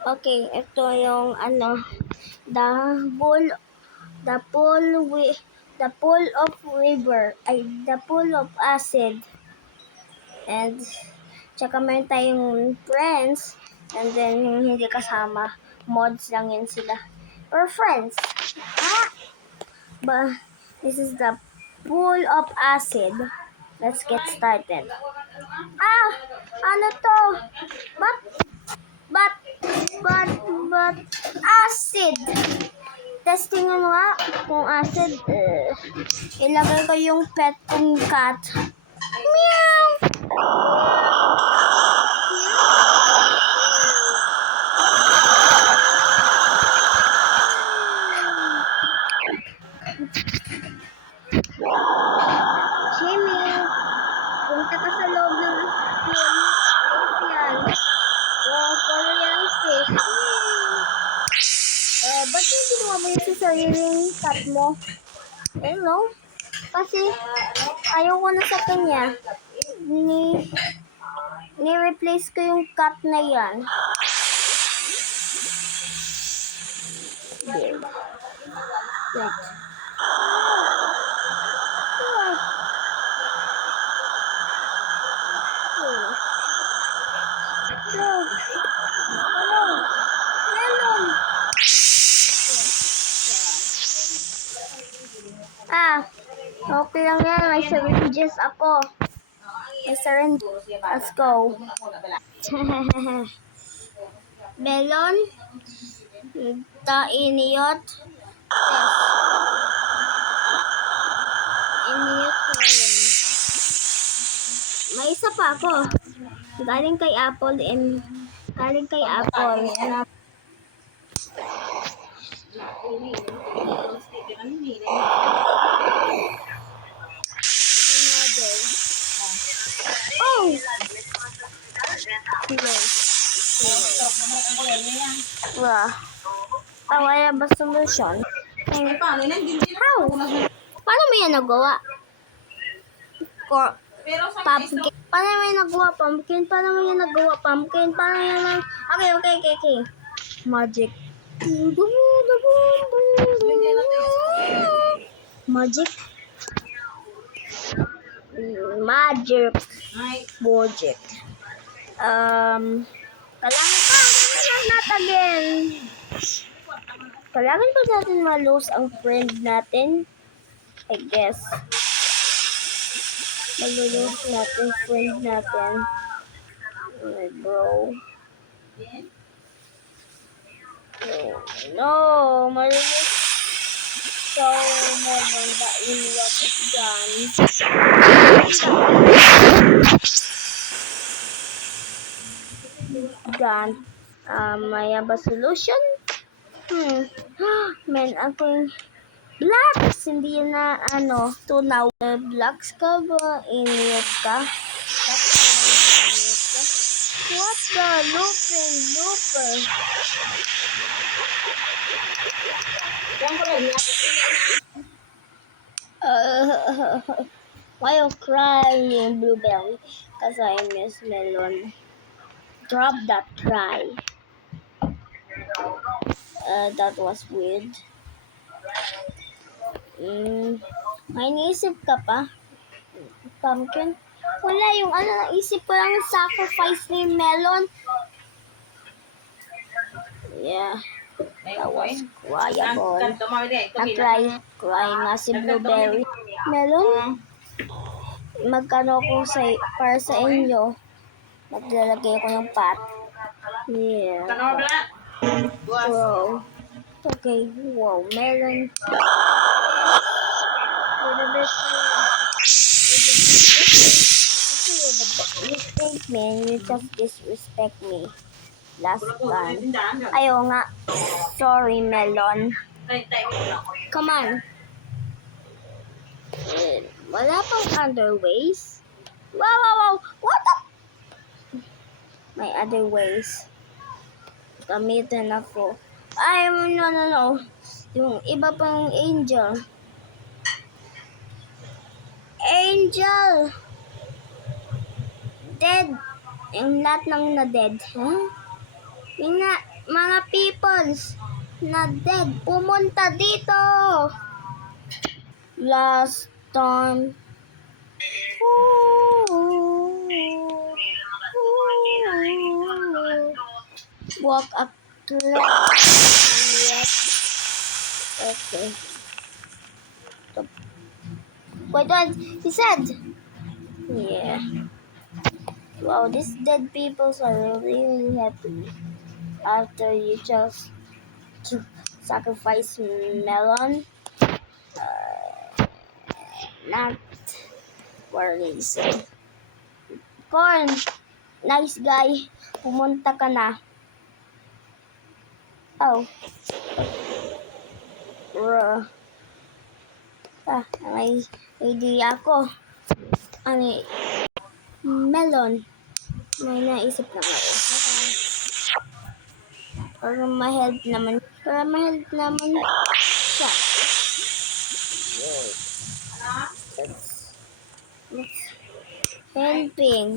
Okay, ito yung the pool, the pool, the pool of river, the pool of acid. And, tsaka meron tayong friends, and then yung hindi kasama, mods lang yun sila. Or friends. But, this is the pool of acid. Let's get started. Ano to? But, acid. Testing mo nga kung acid. Ilagay ko yung pet kong cat. Meow! Jimmy, punta ka sa loob ng pool. Yan. Wow, puro yan fish. Ba't yung ginawa mo yung sa sariling cat mo? Hello? Kasi, ayaw ko na sa kanya. Ni-replace ko yung cat na yan. Wait. Okay lang yan. May syringes ako. Let's go. Melon. Iniyot. Iniyot ko yun. May isa pa ako. Galing kay Apple. Oh! Wah. Tawaya ba solution? How? Paano mo yan nagawa? Pumpkin. Paano mo yan nagawa? Pumpkin. Paano yan? Okay. Magic. Magic. Kailangan pa natin ma-lose ang friend natin. I guess. Malulose natin friend natin. Bro. No, malulose. So, Melon, the inward is gone. May ba solution? Man, aking blocks, hindi na tunaw. Blocks ka ba? Iniyot ka? What the looper? Why you crying, Blueberry? Because I miss Melon. Drop that cry. That was weird. May naisip ka pa? Pumpkin? Wala, yung naisip ko lang sacrifice ni Melon. Yeah. That was cryable. Nag-cry nga si Blueberry. Melon? Magkano ko para sa inyo? Maglalagay ko ng pot. Yeah. Wow. Okay. Wow. Melon. You think, man, you just disrespect me. Last time. Ayaw nga. Sorry, Melon. Come on. Wala pang other ways? Wow. What the? May other ways. Gamitin ako. No. Yung iba pang angel. Dead. Yung lahat ng na-dead. Yung peoples na dead pumunta dito. Last time. Walk a clock. Yes. Okay. Wait, what? He said. Yeah. Wow, these dead people are really happy after you just to sacrifice melon. Not for a reason. Corn, nice guy. Pumunta ka na. Oh. May idea ako. Ano, melon. May naisip na ako. Para ma-help naman siya. That's helping.